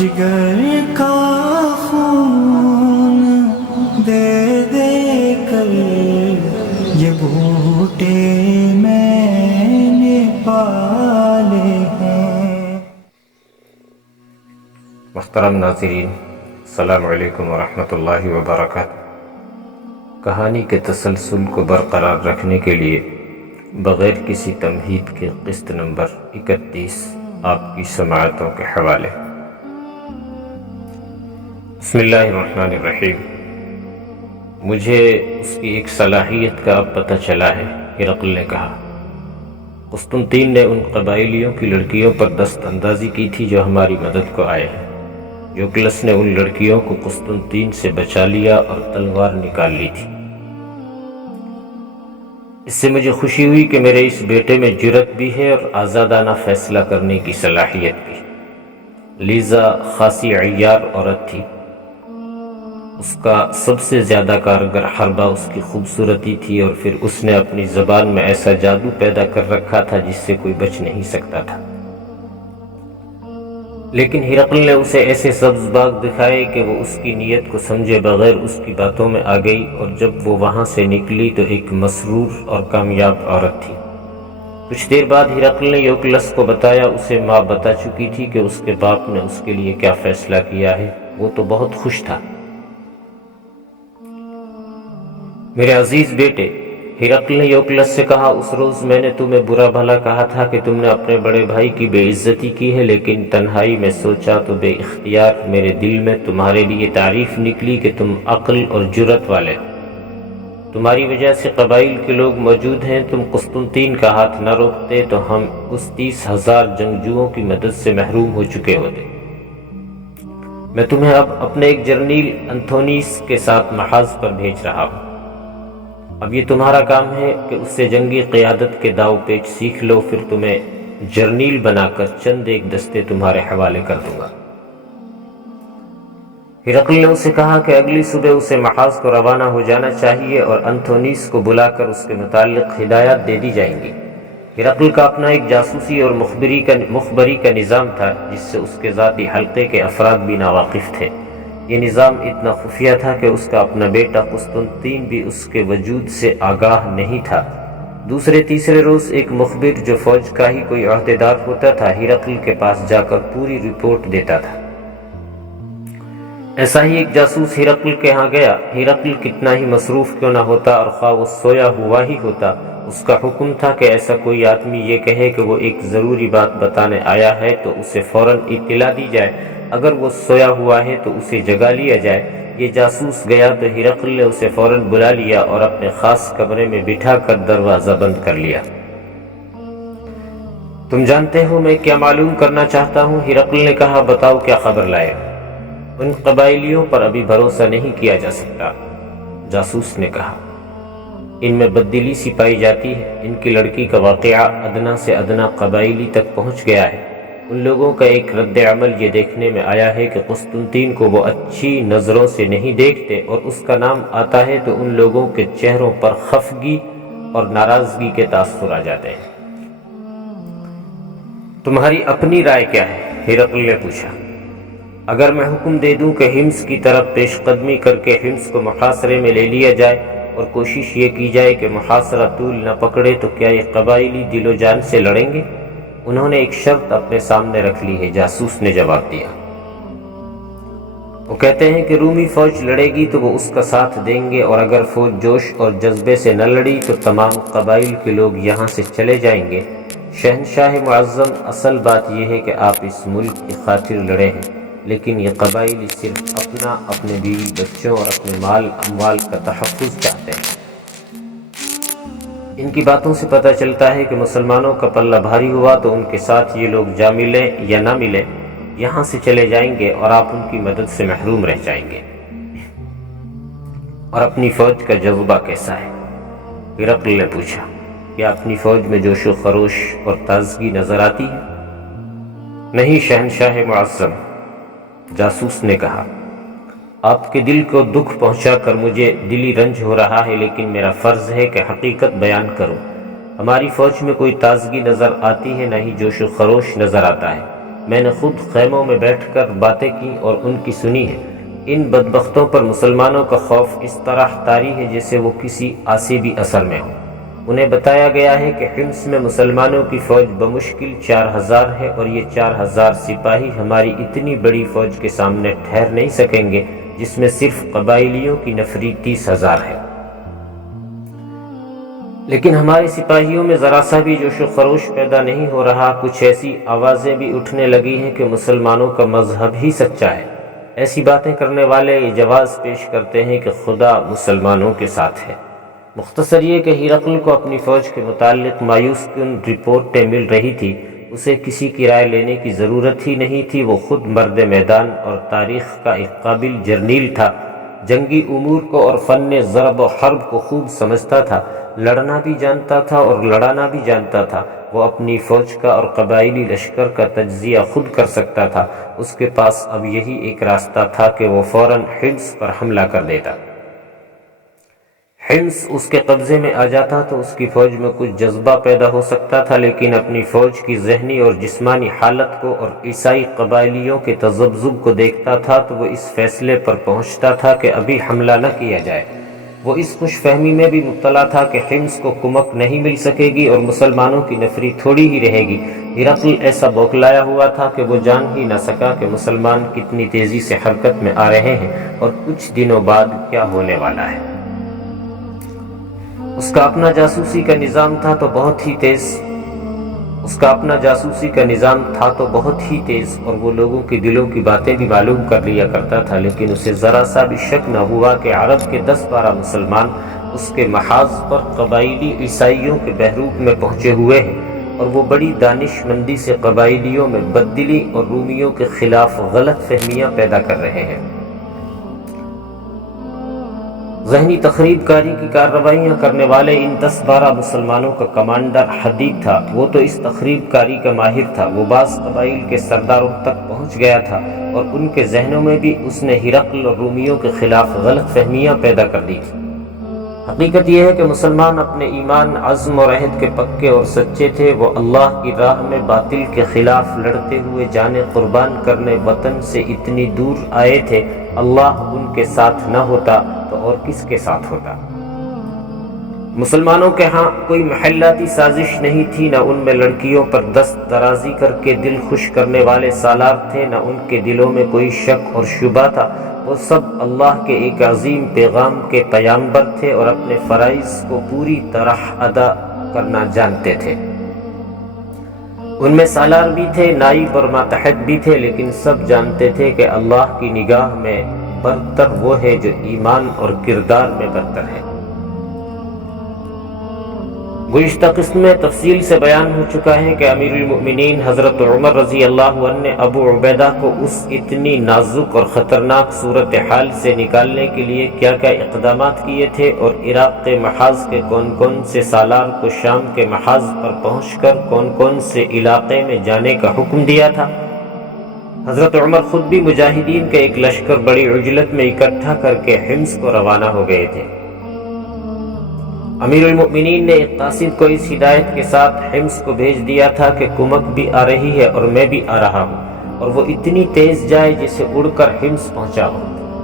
جگر کا خون دے دے کر یہ بوٹے میں نے پالے ہیں۔ محترم ناظرین، السلام علیکم ورحمۃ اللہ وبرکاتہ۔ کہانی کے تسلسل کو برقرار رکھنے کے لیے بغیر کسی تمہید کے قسط نمبر 31 آپ کی سماعتوں کے حوالے۔ بسم اللہ الرحمن الرحیم۔ مجھے اس کی ایک صلاحیت کا اب پتہ چلا ہے، ہرقل نے کہا۔ قسطنطین نے ان قبائلیوں کی لڑکیوں پر دست اندازی کی تھی جو ہماری مدد کو آئے ہیں۔ یوکلس نے ان لڑکیوں کو قسطنطین سے بچا لیا اور تلوار نکال لی تھی۔ اس سے مجھے خوشی ہوئی کہ میرے اس بیٹے میں جرأت بھی ہے اور آزادانہ فیصلہ کرنے کی صلاحیت بھی۔ لیزا خاصی عیار عورت تھی۔ اس کا سب سے زیادہ کارگر حربہ اس کی خوبصورتی تھی، اور پھر اس نے اپنی زبان میں ایسا جادو پیدا کر رکھا تھا جس سے کوئی بچ نہیں سکتا تھا۔ لیکن ہرقل نے اسے ایسے سبز باغ دکھائے کہ وہ اس کی نیت کو سمجھے بغیر اس کی باتوں میں آ گئی، اور جب وہ وہاں سے نکلی تو ایک مسرور اور کامیاب عورت تھی۔ کچھ دیر بعد ہرقل نے یوکلس کو بتایا، اسے ماں بتا چکی تھی کہ اس کے باپ نے اس کے لیے کیا فیصلہ کیا ہے۔ وہ تو بہت خوش تھا۔ میرے عزیز بیٹے، ہرقل نے یوکلس سے کہا، اس روز میں نے تمہیں برا بھلا کہا تھا کہ تم نے اپنے بڑے بھائی کی بے عزتی کی ہے، لیکن تنہائی میں سوچا تو بے اختیار میرے دل میں تمہارے لیے تعریف نکلی کہ تم عقل اور جرأت والے ہو۔ تمہاری وجہ سے قبائل کے لوگ موجود ہیں۔ تم قسطنطین کا ہاتھ نہ روکتے تو ہم اس 30,000 جنگجوؤں کی مدد سے محروم ہو چکے ہوتے۔ میں تمہیں اب اپنے ایک جرنیل انتھونیس کے ساتھ محاذ پر بھیج رہا ہوں۔ اب یہ تمہارا کام ہے کہ اس سے جنگی قیادت کے داؤ پیچ سیکھ لو، پھر تمہیں جرنیل بنا کر چند ایک دستے تمہارے حوالے کر دوں گا۔ ہرقل نے اسے کہا کہ اگلی صبح اسے محاذ کو روانہ ہو جانا چاہیے اور انتھونیس کو بلا کر اس کے متعلق ہدایات دے دی جائیں گی۔ ہرقل کا اپنا ایک جاسوسی اور مخبری کا نظام تھا جس سے اس کے ذاتی حلقے کے افراد بھی ناواقف تھے۔ یہ نظام اتنا خفیہ تھا کہ اس کا اپنا بیٹا قسطنطین بھی اس کے وجود سے آگاہ نہیں تھا۔ دوسرے تیسرے روز ایک مخبر جو فوج کا ہی کوئی عہدیدار ہوتا تھا، ہرقل کے پاس جا کر پوری رپورٹ دیتا تھا۔ ایسا ہی ایک جاسوس ہرقل کے ہاں گیا۔ ہرقل کتنا ہی مصروف کیوں نہ ہوتا اور خواہ وہ سویا ہوا ہی ہوتا، اس کا حکم تھا کہ ایسا کوئی آدمی یہ کہے کہ وہ ایک ضروری بات بتانے آیا ہے تو اسے فوراً اطلاع دی جائے، اگر وہ سویا ہوا ہے تو اسے جگا لیا جائے۔ یہ جاسوس گیا تو ہرقل نے اسے فوراً بلا لیا اور اپنے خاص کمرے میں بٹھا کر دروازہ بند کر لیا۔ تم جانتے ہو میں کیا معلوم کرنا چاہتا ہوں؟ ہرقل نے کہا، بتاؤ کیا خبر لائے؟ ان قبائلیوں پر ابھی بھروسہ نہیں کیا جا سکتا، جاسوس نے کہا۔ ان میں بددلی سی پائی جاتی ہے۔ ان کی لڑکی کا واقعہ ادنا سے ادنا قبائلی تک پہنچ گیا ہے۔ ان لوگوں کا ایک رد عمل یہ دیکھنے میں آیا ہے کہ قسطنطین کو وہ اچھی نظروں سے نہیں دیکھتے، اور اس کا نام آتا ہے تو ان لوگوں کے چہروں پر خفگی اور ناراضگی کے تاثر آ جاتے ہیں۔ تمہاری اپنی رائے کیا ہے؟ ہرقل نے پوچھا۔ اگر میں حکم دے دوں کہ حمص کی طرف پیش قدمی کر کے حمص کو محاصرے میں لے لیا جائے اور کوشش یہ کی جائے کہ محاصرہ طول نہ پکڑے، تو کیا یہ قبائلی دل و جان سے لڑیں گے؟ انہوں نے ایک شرط اپنے سامنے رکھ لی ہے، جاسوس نے جواب دیا۔ وہ کہتے ہیں کہ رومی فوج لڑے گی تو وہ اس کا ساتھ دیں گے، اور اگر فوج جوش اور جذبے سے نہ لڑی تو تمام قبائل کے لوگ یہاں سے چلے جائیں گے۔ شہنشاہ معظم، اصل بات یہ ہے کہ آپ اس ملک کی خاطر لڑے ہیں، لیکن یہ قبائلی صرف اپنے بیوی بچوں اور اپنے مال اموال کا تحفظ چاہتے ہیں۔ ان کی باتوں سے پتہ چلتا ہے کہ مسلمانوں کا پلہ بھاری ہوا تو ان کے ساتھ یہ لوگ جا ملیں یا نہ ملیں، یہاں سے چلے جائیں گے اور آپ ان کی مدد سے محروم رہ جائیں گے۔ اور اپنی فوج کا جذبہ کیسا ہے؟ ہرقل نے پوچھا۔ کیا اپنی فوج میں جوش و خروش اور تازگی نظر آتی ہے؟ نہیں شہنشاہ معظم، جاسوس نے کہا۔ آپ کے دل کو دکھ پہنچا کر مجھے دلی رنج ہو رہا ہے، لیکن میرا فرض ہے کہ حقیقت بیان کروں۔ ہماری فوج میں کوئی تازگی نظر آتی ہے، نہ ہی جوش و خروش نظر آتا ہے۔ میں نے خود خیموں میں بیٹھ کر باتیں کی اور ان کی سنی ہے۔ ان بدبختوں پر مسلمانوں کا خوف اس طرح طاری ہے جیسے وہ کسی آسیبی اثر میں ہو۔ انہیں بتایا گیا ہے کہ حمص میں مسلمانوں کی فوج بمشکل 4000 ہے اور یہ 4000 سپاہی ہماری اتنی بڑی فوج کے سامنے ٹھہر نہیں سکیں گے جس میں صرف قبائلیوں کی نفری 30,000 ہے۔ لیکن ہمارے سپاہیوں میں ذرا سا بھی جوش و خروش پیدا نہیں ہو رہا۔ کچھ ایسی آوازیں بھی اٹھنے لگی ہیں کہ مسلمانوں کا مذہب ہی سچا ہے۔ ایسی باتیں کرنے والے یہ جواز پیش کرتے ہیں کہ خدا مسلمانوں کے ساتھ ہے۔ مختصر یہ کہ ہرقل کو اپنی فوج کے متعلق مایوس کن رپورٹیں مل رہی تھی۔ اسے کسی کی رائے لینے کی ضرورت ہی نہیں تھی۔ وہ خود مرد میدان اور تاریخ کا ایک قابل جرنیل تھا۔ جنگی امور کو اور فن ضرب و حرب کو خوب سمجھتا تھا، لڑنا بھی جانتا تھا اور لڑانا بھی جانتا تھا۔ وہ اپنی فوج کا اور قبائلی لشکر کا تجزیہ خود کر سکتا تھا۔ اس کے پاس اب یہی ایک راستہ تھا کہ وہ فوراً حمص پر حملہ کر دیتا۔ حمص اس کے قبضے میں آ جاتا تو اس کی فوج میں کچھ جذبہ پیدا ہو سکتا تھا، لیکن اپنی فوج کی ذہنی اور جسمانی حالت کو اور عیسائی قبائلیوں کے تذبذب کو دیکھتا تھا تو وہ اس فیصلے پر پہنچتا تھا کہ ابھی حملہ نہ کیا جائے۔ وہ اس خوش فہمی میں بھی مبتلا تھا کہ حمص کو کمک نہیں مل سکے گی اور مسلمانوں کی نفری تھوڑی ہی رہے گی۔ ہرقل ایسا بوکلایا ہوا تھا کہ وہ جان ہی نہ سکا کہ مسلمان کتنی تیزی سے حرکت میں آ رہے ہیں اور کچھ دنوں بعد کیا ہونے والا ہے۔ اس کا اپنا جاسوسی کا نظام تھا تو بہت ہی تیز اور وہ لوگوں کے دلوں کی باتیں بھی معلوم کر لیا کرتا تھا، لیکن اسے ذرا سا بھی شک نہ ہوا کہ عرب کے 10-12 مسلمان اس کے محاذ پر قبائلی عیسائیوں کے بحروب میں پہنچے ہوئے ہیں اور وہ بڑی دانش مندی سے قبائلیوں میں بددلی اور رومیوں کے خلاف غلط فہمیاں پیدا کر رہے ہیں۔ ذہنی تخریب کاری کی کارروائیاں کرنے والے ان 10-12 مسلمانوں کا کمانڈر حدید تھا۔ وہ تو اس تخریب کاری کا ماہر تھا۔ وہ بعض قبائل کے سرداروں تک پہنچ گیا تھا اور ان کے ذہنوں میں بھی اس نے ہرقل اور رومیوں کے خلاف غلط فہمیاں پیدا کر دی تھی۔ حقیقت یہ ہے کہ مسلمان اپنے ایمان، عزم اور عہد کے پکے اور سچے تھے۔ وہ اللہ کی راہ میں باطل کے خلاف لڑتے ہوئے جانیں قربان کرنے وطن سے اتنی دور آئے تھے۔ اللہ ان کے ساتھ نہ ہوتا تو اور کس کے ساتھ ہوتا؟ مسلمانوں کے ہاں کوئی محلاتی سازش نہیں تھی، نہ ان میں لڑکیوں پر دست درازی کر کے دل خوش کرنے والے سالار تھے، نہ ان کے دلوں میں کوئی شک اور شبہ تھا۔ وہ سب اللہ کے ایک عظیم پیغام کے پیامبر تھے اور اپنے فرائض کو پوری طرح ادا کرنا جانتے تھے۔ ان میں سالار بھی تھے، نائب اور ماتحت بھی تھے، لیکن سب جانتے تھے کہ اللہ کی نگاہ میں برتر وہ ہے جو ایمان اور کردار میں برتر ہے۔ گزشتہ قسط میں تفصیل سے بیان ہو چکا ہے کہ امیر المؤمنین حضرت عمر رضی اللہ عنہ نے ابو عبیدہ کو اس اتنی نازک اور خطرناک صورتحال سے نکالنے کے لیے کیا کیا اقدامات کیے تھے اور عراق کے محاذ کے کون کون سے سالار کو شام کے محاذ پر پہنچ کر کون کون سے علاقے میں جانے کا حکم دیا تھا۔ حضرت عمر خود بھی مجاہدین کا ایک لشکر بڑی عجلت میں اکٹھا کر کے حمص کو روانہ ہو گئے تھے۔ امیر المؤمنین نے ایک قاصد کو اس ہدایت کے ساتھ حمص کو بھیج دیا تھا کہ کمک بھی آ رہی ہے اور میں بھی آ رہا ہوں، اور وہ اتنی تیز جائے جسے اڑ کر حمص پہنچا ہو۔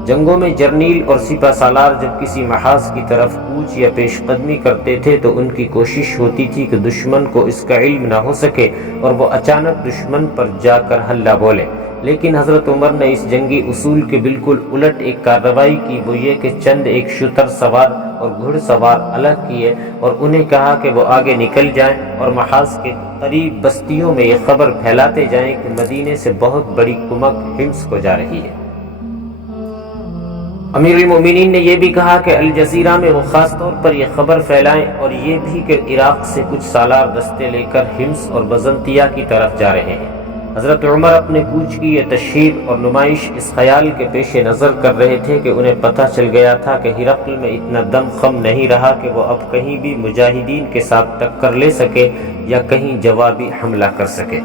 جنگوں میں جرنیل اور سپہ سالار جب کسی محاذ کی طرف کوچ یا پیش قدمی کرتے تھے تو ان کی کوشش ہوتی تھی کہ دشمن کو اس کا علم نہ ہو سکے اور وہ اچانک دشمن پر جا کر حملہ بولے، لیکن حضرت عمر نے اس جنگی اصول کے بالکل الٹ ایک کارروائی کی۔ وہ یہ کہ چند ایک شتر سوار اور گھڑ سوار الگ کیے اور انہیں کہا کہ وہ آگے نکل جائیں اور محاذ کے قریب بستیوں میں یہ خبر پھیلاتے جائیں کہ مدینے سے بہت بڑی کمک حمص کو جا رہی ہے۔ امیر المؤمنین نے یہ بھی کہا کہ الجزیرہ میں وہ خاص طور پر یہ خبر پھیلائیں اور یہ بھی کہ عراق سے کچھ سالار دستے لے کر حمص اور بزنطیہ کی طرف جا رہے ہیں۔ حضرت عمر اپنے کوچ کی یہ تشہیر اور نمائش اس خیال کے پیش نظر کر رہے تھے کہ انہیں پتہ چل گیا تھا کہ ہرقل میں اتنا دم خم نہیں رہا کہ وہ اب کہیں بھی مجاہدین کے ساتھ ٹکر لے سکے یا کہیں جوابی حملہ کر سکے۔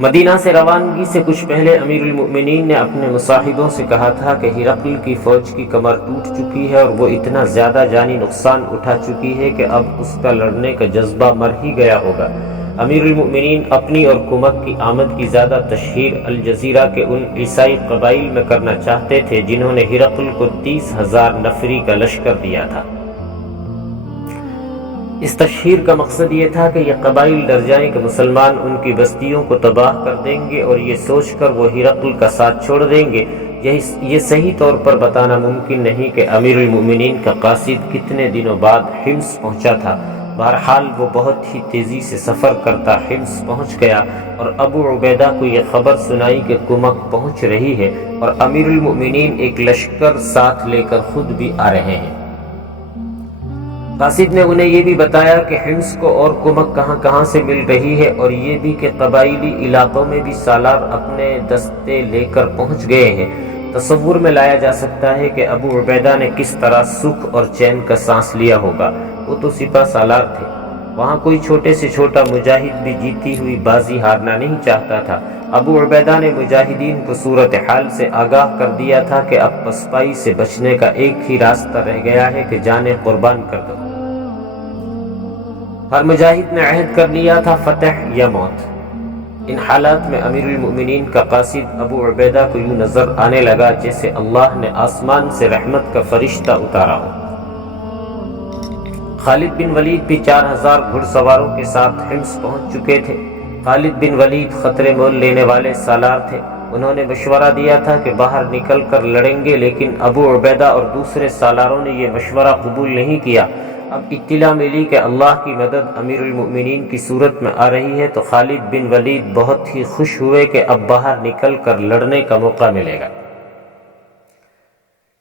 مدینہ سے روانگی سے کچھ پہلے امیر المؤمنین نے اپنے مصاحبوں سے کہا تھا کہ ہرقل کی فوج کی کمر ٹوٹ چکی ہے اور وہ اتنا زیادہ جانی نقصان اٹھا چکی ہے کہ اب اس کا لڑنے کا جذبہ مر ہی گیا ہوگا۔ امیر المؤمنین اپنی اور کمک کی آمد کی زیادہ تشہیر الجزیرہ کے ان عیسائی قبائل میں کرنا چاہتے تھے جنہوں نے ہرقل کو 30,000 نفری کا لشکر دیا تھا۔ اس تشہیر کا مقصد یہ تھا کہ یہ قبائل ڈر جائیں کہ مسلمان ان کی بستیوں کو تباہ کر دیں گے، اور یہ سوچ کر وہ ہرقل کا ساتھ چھوڑ دیں گے۔ یہ صحیح طور پر بتانا ممکن نہیں کہ امیر المؤمنین کا قاصد کتنے دنوں بعد حمص پہنچا تھا۔ بہرحال وہ بہت ہی تیزی سے سفر کرتا حمص پہنچ گیا، اور ابو عبیدہ کو یہ خبر سنائی کہ کمک پہنچ رہی ہے، اور امیر المؤمنین ایک لشکر ساتھ لے کر خود بھی آ رہے ہیں۔ قاصد نے انہیں یہ بھی بتایا کہ حمص کو اور کمک کہاں کہاں سے مل رہی ہے، اور یہ بھی کہ قبائلی علاقوں میں بھی سالار اپنے دستے لے کر پہنچ گئے ہیں۔ تصور میں لایا جا سکتا ہے کہ ابو عبیدہ نے کس طرح سکھ اور چین کا سانس لیا ہوگا۔ وہ تو سپہ سالار تھے، وہاں کوئی چھوٹے سے چھوٹا مجاہد بھی جیتی ہوئی بازی ہارنا نہیں چاہتا تھا۔ ابو عبیدہ نے مجاہدین کو صورتحال سے آگاہ کر دیا تھا کہ اب پسپائی سے بچنے کا ایک ہی راستہ رہ گیا ہے کہ جانیں قربان کر دو۔ ہر مجاہد نے عہد کر لیا تھا فتح یا موت۔ ان حالات میں امیر المؤمنین کا قاصد ابو عبیدہ کو یوں نظر آنے لگا جیسے اللہ نے آسمان سے رحمت کا فرشتہ اتارا ہو۔ خالد بن ولید بھی 4,000 گھڑ سواروں کے ساتھ حمص پہنچ چکے تھے۔ خالد بن ولید خطرے مول لینے والے سالار تھے۔ انہوں نے مشورہ دیا تھا کہ باہر نکل کر لڑیں گے، لیکن ابو عبیدہ اور دوسرے سالاروں نے یہ مشورہ قبول نہیں کیا۔ اب اطلاع ملی کہ اللہ کی مدد امیر المؤمنین کی صورت میں آ رہی ہے تو خالد بن ولید بہت ہی خوش ہوئے کہ اب باہر نکل کر لڑنے کا موقع ملے گا۔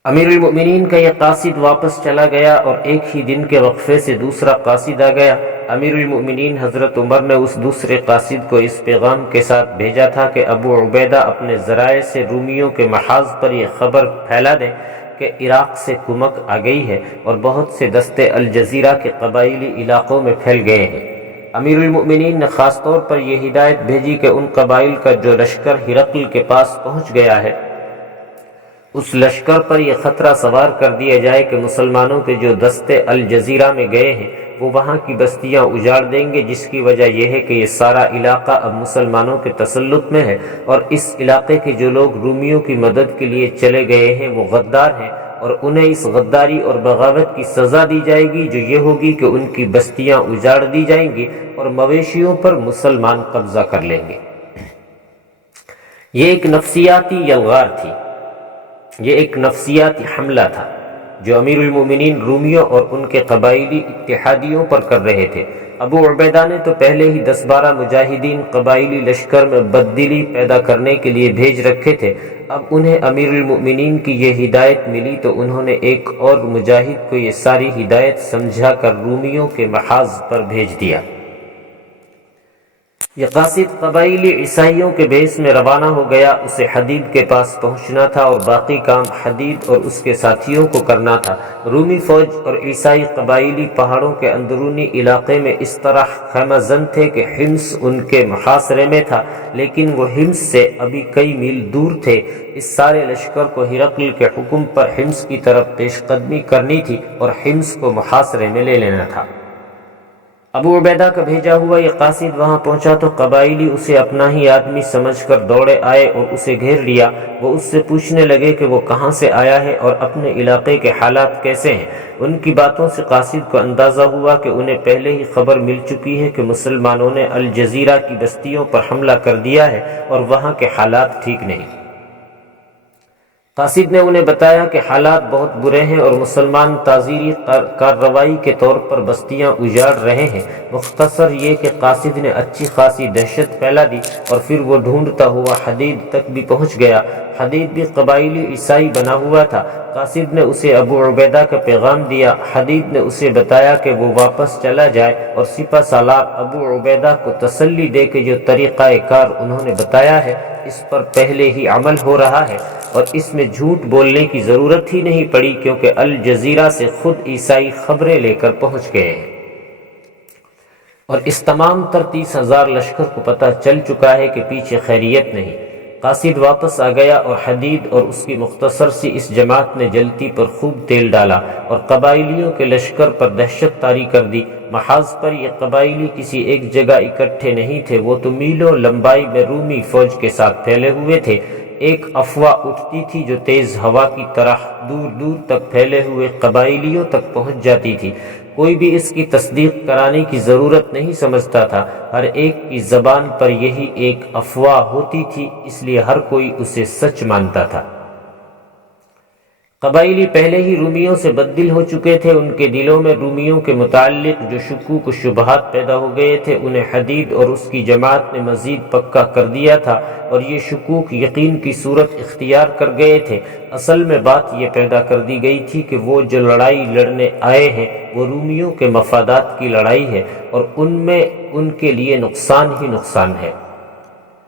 امیر المؤمنین کا یہ قاصد واپس چلا گیا، اور ایک ہی دن کے وقفے سے دوسرا قاصد آ گیا۔ امیر المؤمنین حضرت عمر نے اس دوسرے قاصد کو اس پیغام کے ساتھ بھیجا تھا کہ ابو عبیدہ اپنے ذرائع سے رومیوں کے محاذ پر یہ خبر پھیلا دیں کہ عراق سے کمک آ گئی ہے، اور بہت سے دستے الجزیرہ کے قبائلی علاقوں میں پھیل گئے ہیں۔ امیر المؤمنین نے خاص طور پر یہ ہدایت بھیجی کہ ان قبائل کا جو لشکر ہرقل کے پاس پہنچ گیا ہے، اس لشکر پر یہ خطرہ سوار کر دیا جائے کہ مسلمانوں کے جو دستے الجزیرہ میں گئے ہیں وہ وہاں کی بستیاں اجاڑ دیں گے، جس کی وجہ یہ ہے کہ یہ سارا علاقہ اب مسلمانوں کے تسلط میں ہے، اور اس علاقے کے جو لوگ رومیوں کی مدد کے لیے چلے گئے ہیں وہ غدار ہیں، اور انہیں اس غداری اور بغاوت کی سزا دی جائے گی جو یہ ہوگی کہ ان کی بستیاں اجاڑ دی جائیں گی اور مویشیوں پر مسلمان قبضہ کر لیں گے۔ یہ ایک نفسیاتی یلغار تھی، یہ ایک نفسیاتی حملہ تھا جو امیر المؤمنین رومیوں اور ان کے قبائلی اتحادیوں پر کر رہے تھے۔ ابو عبیدہ نے تو پہلے ہی 10-12 مجاہدین قبائلی لشکر میں بددلی پیدا کرنے کے لیے بھیج رکھے تھے۔ اب انہیں امیر المؤمنین کی یہ ہدایت ملی تو انہوں نے ایک اور مجاہد کو یہ ساری ہدایت سمجھا کر رومیوں کے محاذ پر بھیج دیا۔ یہ قاصد قبائلی عیسائیوں کے بھیس میں روانہ ہو گیا۔ اسے حدید کے پاس پہنچنا تھا اور باقی کام حدید اور اس کے ساتھیوں کو کرنا تھا۔ رومی فوج اور عیسائی قبائلی پہاڑوں کے اندرونی علاقے میں اس طرح خیمہ زن تھے کہ حمص ان کے محاصرے میں تھا، لیکن وہ حمص سے ابھی کئی میل دور تھے۔ اس سارے لشکر کو ہرقل کے حکم پر حمص کی طرف پیش قدمی کرنی تھی اور حمص کو محاصرے میں لے لینا تھا۔ ابو عبیدہ کا بھیجا ہوا یہ قاصد وہاں پہنچا تو قبائلی اسے اپنا ہی آدمی سمجھ کر دوڑے آئے اور اسے گھیر لیا۔ وہ اس سے پوچھنے لگے کہ وہ کہاں سے آیا ہے اور اپنے علاقے کے حالات کیسے ہیں۔ ان کی باتوں سے قاصد کو اندازہ ہوا کہ انہیں پہلے ہی خبر مل چکی ہے کہ مسلمانوں نے الجزیرہ کی بستیوں پر حملہ کر دیا ہے اور وہاں کے حالات ٹھیک نہیں۔ قاصد نے انہیں بتایا کہ حالات بہت برے ہیں اور مسلمان تعزیری کارروائی کے طور پر بستیاں اجاڑ رہے ہیں۔ مختصر یہ کہ قاصد نے اچھی خاصی دہشت پھیلا دی اور پھر وہ ڈھونڈتا ہوا حدید تک بھی پہنچ گیا۔ حدید بھی قبائلی عیسائی بنا ہوا تھا۔ قاصد نے اسے ابو عبیدہ کا پیغام دیا۔ حدید نے اسے بتایا کہ وہ واپس چلا جائے اور سپہ سالار ابو عبیدہ کو تسلی دے کہ جو طریقہ کار انہوں نے بتایا ہے اس پر پہلے ہی عمل ہو رہا ہے اور اس میں جھوٹ بولنے کی ضرورت ہی نہیں پڑی، کیونکہ الجزیرہ سے خود عیسائی خبریں لے کر پہنچ گئے ہیں اور اس تمام 30,000 لشکر کو پتہ چل چکا ہے کہ پیچھے خیریت نہیں۔ قاصد واپس آ گیا اور حدید اور اس کی مختصر سی اس جماعت نے جلتی پر خوب تیل ڈالا اور قبائلیوں کے لشکر پر دہشت طاری کر دی۔ محاذ پر یہ قبائلی کسی ایک جگہ اکٹھے نہیں تھے، وہ تو میلوں لمبائی میں رومی فوج کے ساتھ پھیلے ہوئے تھے۔ ایک افواہ اٹھتی تھی جو تیز ہوا کی طرح دور دور تک پھیلے ہوئے قبائلیوں تک پہنچ جاتی تھی۔ کوئی بھی اس کی تصدیق کرانے کی ضرورت نہیں سمجھتا تھا، ہر ایک کی زبان پر یہی ایک افواہ ہوتی تھی، اس لیے ہر کوئی اسے سچ مانتا تھا۔ قبائلی پہلے ہی رومیوں سے بددل ہو چکے تھے، ان کے دلوں میں رومیوں کے متعلق جو شکوک و شبہات پیدا ہو گئے تھے انہیں حدید اور اس کی جماعت نے مزید پکا کر دیا تھا، اور یہ شکوک یقین کی صورت اختیار کر گئے تھے۔ اصل میں بات یہ پیدا کر دی گئی تھی کہ وہ جو لڑائی لڑنے آئے ہیں وہ رومیوں کے مفادات کی لڑائی ہے، اور ان میں ان کے لیے نقصان ہی نقصان ہے۔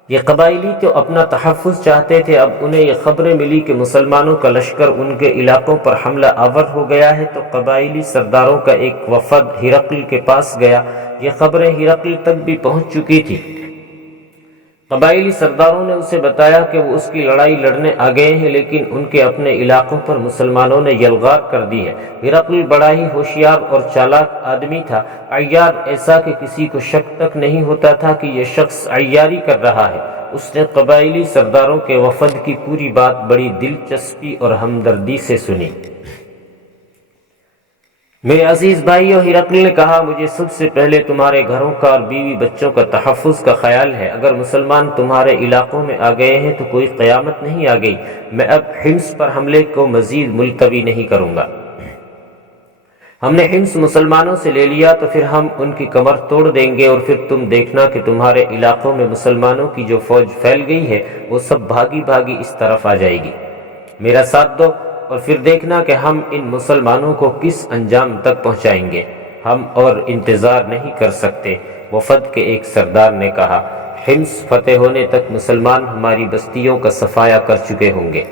یہ قبائلی تو اپنا تحفظ چاہتے تھے، اب انہیں یہ خبریں ملی کہ مسلمانوں کا لشکر ان کے علاقوں پر حملہ آور ہو گیا ہے، تو قبائلی سرداروں کا ایک وفد ہرقل کے پاس گیا۔ یہ خبریں ہرقل تک بھی پہنچ چکی تھی۔ قبائلی سرداروں نے اسے بتایا کہ وہ اس کی لڑائی لڑنے آ گئے ہیں، لیکن ان کے اپنے علاقوں پر مسلمانوں نے یلغار کر دی ہے۔ ہرقل بڑا ہی ہوشیار اور چالاک آدمی تھا، عیار ایسا کہ کسی کو شک تک نہیں ہوتا تھا کہ یہ شخص عیاری کر رہا ہے۔ اس نے قبائلی سرداروں کے وفد کی پوری بات بڑی دلچسپی اور ہمدردی سے سنی۔ میرے عزیز بھائیو، ہرقل نے کہا، مجھے سب سے پہلے تمہارے گھروں کا اور بیوی بچوں کا تحفظ کا خیال ہے۔ اگر مسلمان تمہارے علاقوں میں آ گئے ہیں تو کوئی قیامت نہیں آ گئی۔ میں اب حمص پر حملے کو مزید ملتوی نہیں کروں گا۔ ہم نے حمص مسلمانوں سے لے لیا تو پھر ہم ان کی کمر توڑ دیں گے، اور پھر تم دیکھنا کہ تمہارے علاقوں میں مسلمانوں کی جو فوج پھیل گئی ہے وہ سب بھاگی بھاگی اس طرف آ جائے گی۔ میرا ساتھ دو اور پھر دیکھنا کہ ہم ان مسلمانوں کو کس انجام تک پہنچائیں گے۔ ہم اور انتظار نہیں کر سکتے۔ وفد کے ایک سردار نے کہا، حمص فتح ہونے تک مسلمان ہماری بستیوں کا صفایا کر چکے ہوں گے۔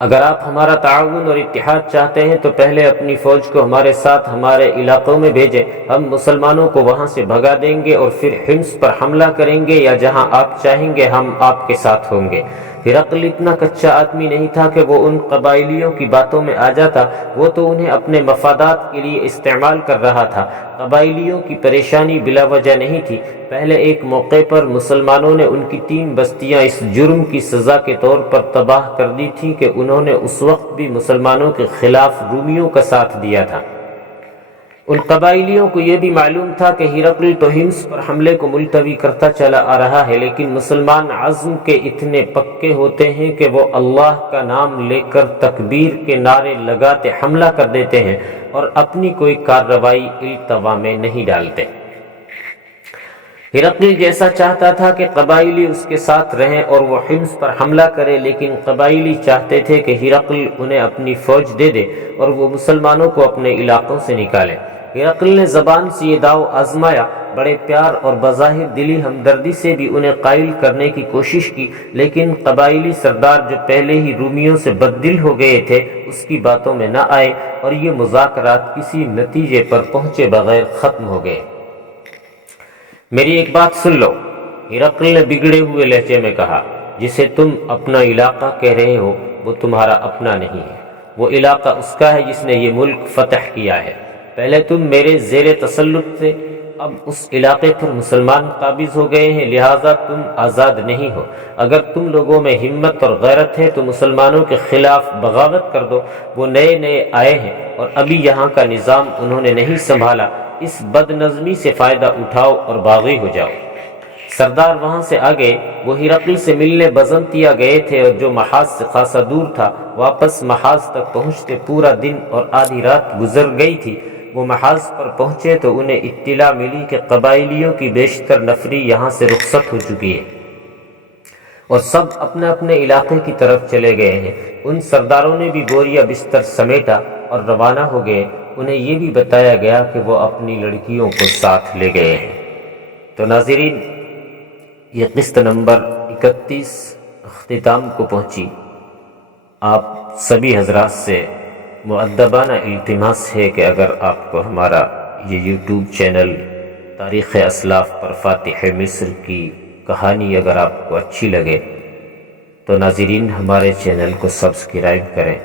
اگر آپ ہمارا تعاون اور اتحاد چاہتے ہیں تو پہلے اپنی فوج کو ہمارے ساتھ ہمارے علاقوں میں بھیجیں، ہم مسلمانوں کو وہاں سے بھگا دیں گے اور پھر حمص پر حملہ کریں گے، یا جہاں آپ چاہیں گے ہم آپ کے ساتھ ہوں گے۔ ہرقل اتنا کچا آدمی نہیں تھا کہ وہ ان قبائلیوں کی باتوں میں آ جاتا، وہ تو انہیں اپنے مفادات کے لیے استعمال کر رہا تھا۔ قبائلیوں کی پریشانی بلا وجہ نہیں تھی۔ پہلے ایک موقع پر مسلمانوں نے ان کی 3 بستیاں اس جرم کی سزا کے طور پر تباہ کر دی تھیں کہ انہوں نے اس وقت بھی مسلمانوں کے خلاف رومیوں کا ساتھ دیا تھا۔ ان قبائلیوں کو یہ بھی معلوم تھا کہ ہرقل تو حمص پر حملے کو ملتوی کرتا چلا آ رہا ہے، لیکن مسلمان عزم کے اتنے پکے ہوتے ہیں کہ وہ اللہ کا نام لے کر تکبیر کے نعرے لگاتے حملہ کر دیتے ہیں اور اپنی کوئی کارروائی التوا میں نہیں ڈالتے۔ ہرقل جیسا چاہتا تھا کہ قبائلی اس کے ساتھ رہیں اور وہ حمص پر حملہ کرے، لیکن قبائلی چاہتے تھے کہ ہرقل انہیں اپنی فوج دے دے اور وہ مسلمانوں کو اپنے علاقوں سے نکالے۔ ہرقل نے زبان سے یہ داؤ آزمایا، بڑے پیار اور بظاہر دلی ہمدردی سے بھی انہیں قائل کرنے کی کوشش کی، لیکن قبائلی سردار جو پہلے ہی رومیوں سے بددل ہو گئے تھے اس کی باتوں میں نہ آئے، اور یہ مذاکرات کسی نتیجے پر پہنچے بغیر ختم ہو گئے۔ میری ایک بات سن لو، ہرقل نے بگڑے ہوئے لہجے میں کہا، جسے تم اپنا علاقہ کہہ رہے ہو وہ تمہارا اپنا نہیں ہے، وہ علاقہ اس کا ہے جس نے یہ ملک فتح کیا ہے۔ پہلے تم میرے زیر تسلط تھے، اب اس علاقے پر مسلمان قابض ہو گئے ہیں، لہٰذا تم آزاد نہیں ہو۔ اگر تم لوگوں میں ہمت اور غیرت ہے تو مسلمانوں کے خلاف بغاوت کر دو، وہ نئے نئے آئے ہیں اور ابھی یہاں کا نظام انہوں نے نہیں سنبھالا، اس بد نظمی سے فائدہ اٹھاؤ اور باغی ہو جاؤ۔ سردار وہاں سے آگے، وہ ہرقل سے ملنے بزنطیہ گئے تھے، اور جو محاذ سے خاصا دور تھا، واپس محاذ تک پہنچتے پورا دن اور آدھی رات گزر گئی تھی۔ وہ محاذ پر پہنچے تو انہیں اطلاع ملی کہ قبائلیوں کی بیشتر نفری یہاں سے رخصت ہو چکی ہے اور سب اپنے اپنے علاقے کی طرف چلے گئے ہیں۔ ان سرداروں نے بھی بوریا بستر سمیٹا اور روانہ ہو گئے۔ انہیں یہ بھی بتایا گیا کہ وہ اپنی لڑکیوں کو ساتھ لے گئے ہیں۔ تو ناظرین، یہ قسط نمبر 31 اختتام کو پہنچی۔ آپ سبھی حضرات سے مؤدبانہ التماس ہے کہ اگر آپ کو ہمارا یہ یوٹیوب چینل تاریخ اسلاف پر فاتح مصر کی کہانی اگر آپ کو اچھی لگے تو ناظرین ہمارے چینل کو سبسکرائب کریں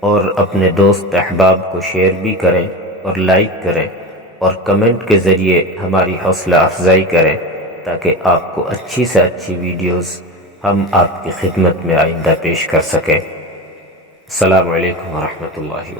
اور اپنے دوست احباب کو شیئر بھی کریں اور لائک کریں اور کمنٹ کے ذریعے ہماری حوصلہ افزائی کریں تاکہ آپ کو اچھی سے اچھی ویڈیوز ہم آپ کی خدمت میں آئندہ پیش کر سکیں۔ السلام علیکم ورحمۃ اللہ وبرکاتہ۔